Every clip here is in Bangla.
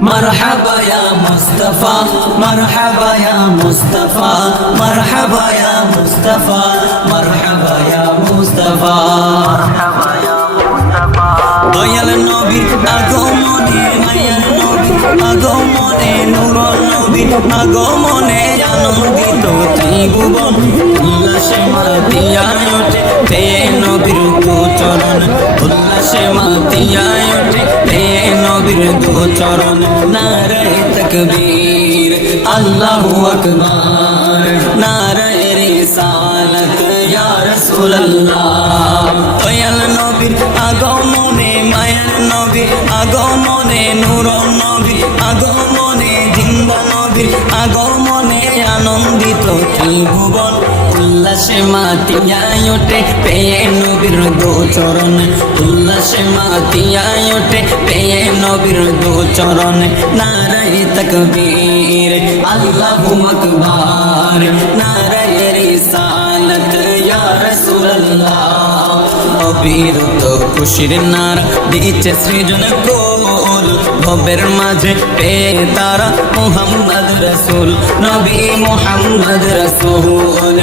مرحبا يا مصطفى مرحبا يا مصطفى مرحبا يا مصطفى مرحبا يا مصطفى مرحبا يا مصطفى দয়াল নবীর আগমনে মায়ার নবীর আগমনে নূর নবীর আগমনে আনন্দিত ত্রিভুবন উল্লাসে মাতিয়ায় ওঠে হে নবীর গোচরণ উল্লাসে মাতিয়ায় ওঠে হে নবীর গোচরণ নারায়ে তাকবীর আল্লাহু আকবার নারায়ে রিসালাত ইয়া রাসূলুল্লাহ দয়াল নবীর আগমনে মায়ার নবীর আগমনে নূর নবীর আগমনে জিন্দা নবীর আগমনে আনন্দিত ত্রিভুবন উল্লাসে মাতিয়ায় ওঠে পেয়ে নবীর গোচরণ উল্লাসে মাতিয়ায় ওঠে পেয়ে নবীর গোচরণ নারায়ে তাকবীর আল্লাহু আকবার নারায়ে রিসালাত ইয়া রাসূলুল্লাহ অবিরত খুশির নারা দিচ্ছে সৃজন কোল ভবের মাঝে পেয়ে তারা মুহাম্মদ রাসূল নবী মুহাম্মদ রাসূল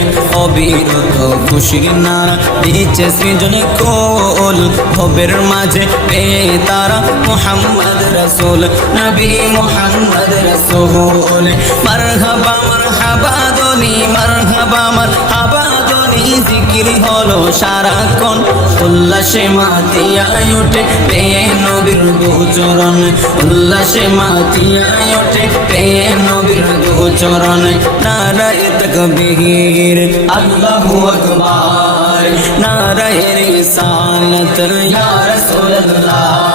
অবিরত খুশির নারা দিচ্ছে সৃজন কোল ভবের মাঝে পেয়ে তারা মুহাম্মদ রাসূল নবী মুহাম্মদ রাসূল মারহাবা মারহাবা দনি মারহাবা মারহাবা দনি জিকির হলো সারাক্ষণ উল্লাসে মাতিয়ায় ওঠে পেয়ে নবীর গোচরণ উল্লাসে মাতিয়ায় ওঠে পেয়ে নবীর গোচরণ নারায়ে তাকবীর আল্লাহু আকবার নারায়ে রিসালাত ইয়া রাসূলুল্লাহ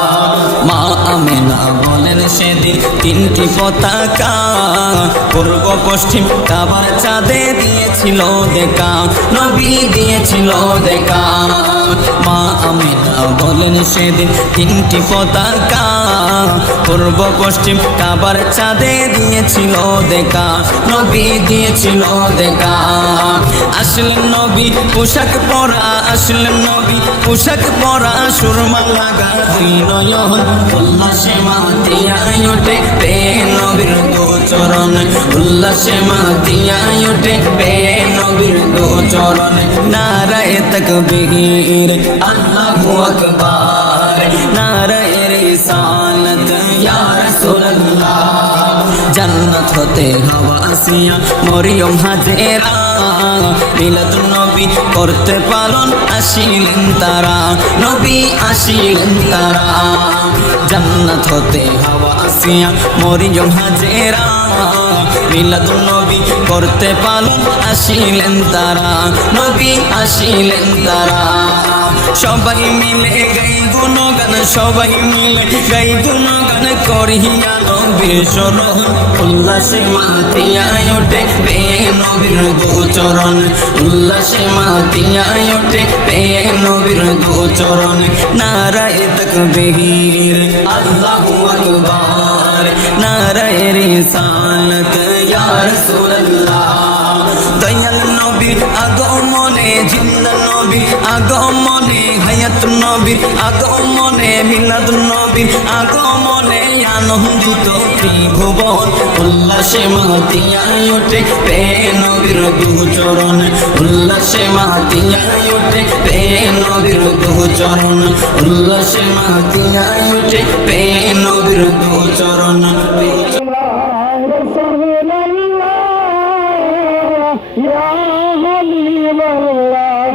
মা আমিনা বলেন সেদিন তিনটি পতাকা পূর্ব পশ্চিম কাবার চাঁদে দিয়েছিল দেখা নবী দিয়েছিল দেখা মা আমিনা বলেন সেদিন তিনটি পতাকা পূর্ব পশ্চিম কাবার চাঁদে দিয়েছিল দেখা নবী দিয়েছিল দেখা আসলেন নবী পোশাক পরা আসলেন নবী পোশাক পরা সুরমা লাগা দুই নয়ন উল্লাসে মাতিয়ায় ওঠে পেয়ে নবীর গোচরণ উল্লাসে মাতিয়ায় ওঠে পেয়ে নবীর গোচরণ নারায়ে তাকবীর আল্লাহু আকবার নারায়ে রিসালাত ইয়া রাসূলুল্লাহ জান্নাত হতে হাওয়া আসিয়া মরিয়ম হাজেরা মিলাদুন নবী করতে পালন আসিলেন তারা নবী আসিলেন তারা জান্নাত হতে হাওয়া আসিয়া মরিয়ম হাজেরা মিলাদুন নবী করতে পালন আসিলেন তারা নবী আসিলেন তারা সবাই মিলে গাই গুণগান সবাই মিলে গাই গুণগান করিয়া নবীর শরণ উল্লাসে মাতিয়ায় ওঠে পেয়ে নবীর গোচরণ উল্লাসে মাতিয়ায় ওঠে পেয়ে নবীর গোচরণ নারায়ে তাকবীর আল্লাহু আকবার নারায়ে রিসালাত ইয়া রাসূলুল্লাহ দয়াল নবীর আগমনে জিন্দা নবীর আগমনে হায়াত নবীর আগমনে মিলাদ নবীর আগমনে আনন্দিত ত্রিভুবন উল্লাসে মাতিয়ায় ওঠে পেয়ে নবীর গোচরণ উল্লাসে মাতিয়ায় ওঠে পেয়ে নবীর গোচরণ উল্লাসে মাতিয়ায় ওঠে পেয়ে নবীর গোচরণ يا حبيب الله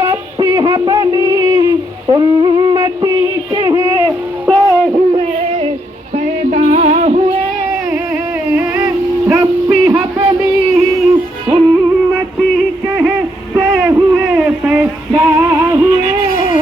ربي هب لي उम्मती कहते हुए पैदा हुए रब्बी हबली उम्मती कहते हुए पैदा